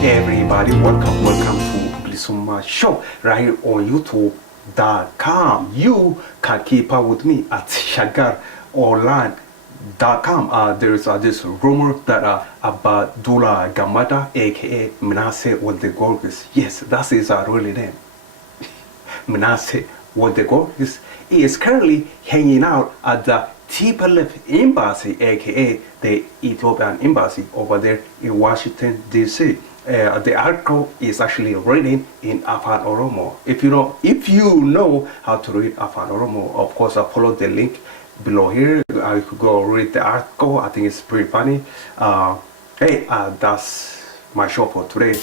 Everybody, welcome to BilisummaaShow right here on YouTube.com. You can keep up with me at ShagarOnline.com. There is this rumor that Abbaa Duulaa Gammaadaa, aka Minase, giorgis. Yes, that is our real name. Minase giorgis. He is currently hanging out at the TPLF embassy, aka the Ethiopian embassy over there in Washington, D.C. The article is actually written in Afaan Oromo. If you know how to read Afaan Oromo, of course, I'll follow the link below here. You could go read the article. I think it's pretty funny. That's my show for today.